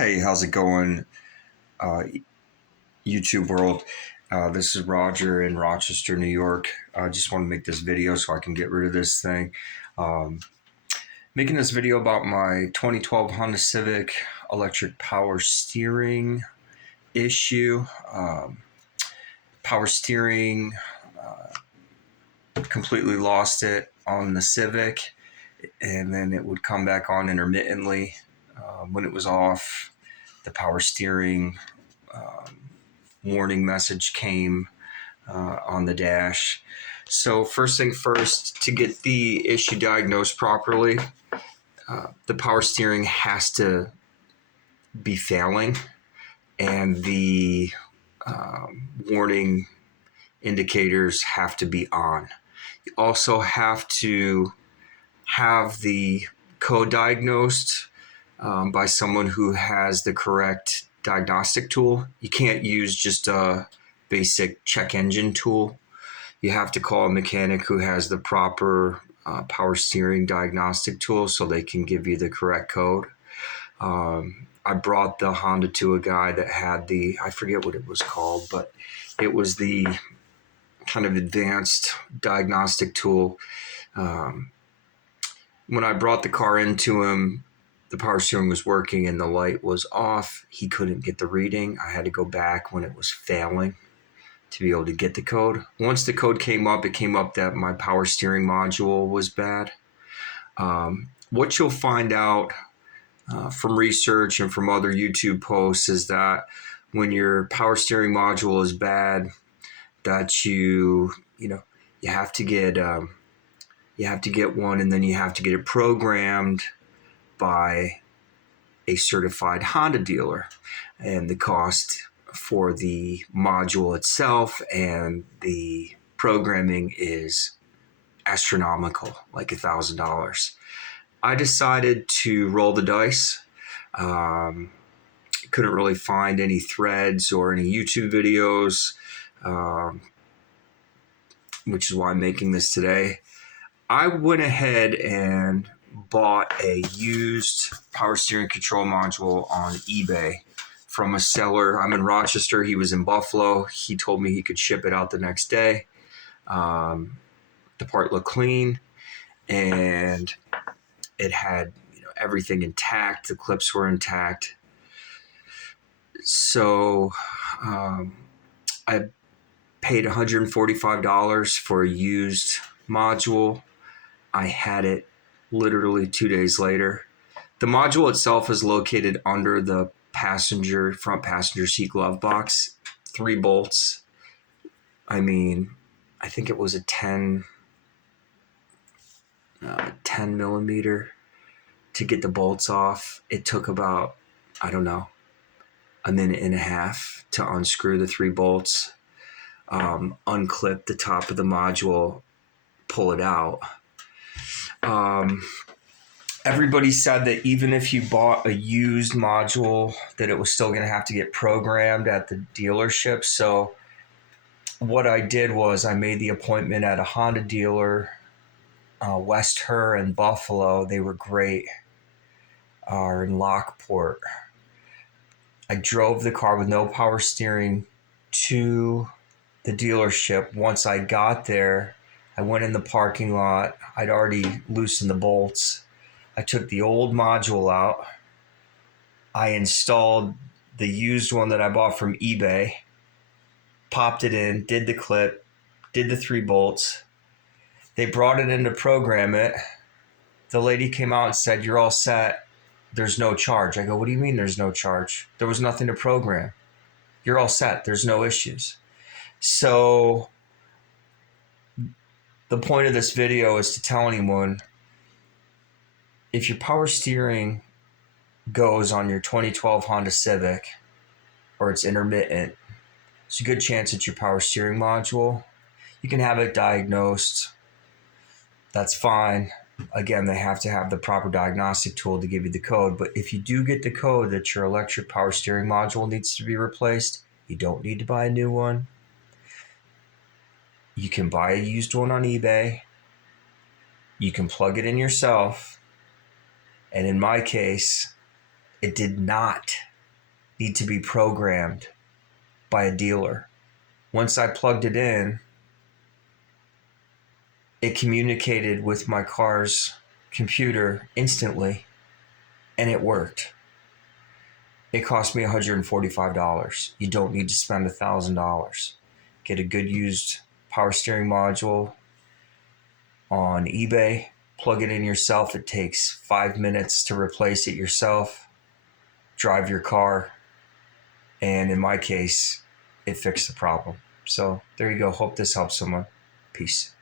Hey, how's it going, uh, YouTube world? This is Roger in Rochester, New York. I just want to make this video so I can get rid of this thing. Um, Making this video about my 2012 Honda Civic electric power steering issue. Power steering, completely lost it on the Civic, and then it would come back on intermittently. When it was off, the power steering warning message came on the dash. So first thing first, to get the issue diagnosed properly, the power steering has to be failing, and the warning indicators have to be on. You also have to have the code diagnosed by someone who has the correct diagnostic tool. You can't use just a basic check engine tool. You have to call a mechanic who has the proper power steering diagnostic tool so they can give you the correct code. I brought the Honda to a guy that had the, I forget what it was called, but it was the kind of advanced diagnostic tool. When I brought the car into him, the power steering was working and the light was off. He couldn't get the reading. I had to go back when it was failing to be able to get the code. Once the code came up, it came up that my power steering module was bad. What you'll find out from research and from other YouTube posts is that when your power steering module is bad, that you have to get one, and then you have to get it programmed by a certified Honda dealer, and the cost for the module itself and the programming is astronomical, like $1,000. I decided to roll the dice. Couldn't really find any threads or any YouTube videos, which is why I'm making this today. I went ahead and bought a used power steering control module on eBay from a seller. I'm in Rochester. He was in Buffalo. He told me he could ship it out the next day. The part looked clean, and it had everything intact. The clips were intact. So I paid $145 for a used module. I had it literally 2 days later. The module itself is located under the front passenger seat glove box. 3 bolts. I think it was a 10 millimeter to get the bolts off. It took about, a minute and a half to unscrew the 3 bolts, unclip the top of the module, pull it out. Everybody said that even if you bought a used module, that it was still going to have to get programmed at the dealership. So what I did was I made the appointment at a Honda dealer, West Her and Buffalo. They were great. In Lockport. I drove the car with no power steering to the dealership. Once I got there, I went in the parking lot. I'd already loosened the bolts. I took the old module out. I installed the used one that I bought from eBay, popped it in, did the clip, did the 3 bolts. They brought it in to program it. The lady came out and said, "You're all set. There's no charge." I go, "What do you mean there's no charge? There was nothing to program. You're all set. There's no issues." So the point of this video is to tell anyone, if your power steering goes on your 2012 Honda Civic or it's intermittent, it's a good chance it's your power steering module. You can have it diagnosed. That's fine. Again, they have to have the proper diagnostic tool to give you the code. But if you do get the code that your electric power steering module needs to be replaced, you don't need to buy a new one. You can buy a used one on eBay. You can plug it in yourself. And in my case, it did not need to be programmed by a dealer. Once I plugged it in, it communicated with my car's computer instantly, and it worked. It cost me $145. You don't need to spend $1,000. Get a good used power steering module on eBay, plug it in yourself. It takes 5 minutes to replace it yourself. Drive your car, and in my case, it fixed the problem. So there you go. Hope this helps someone. Peace.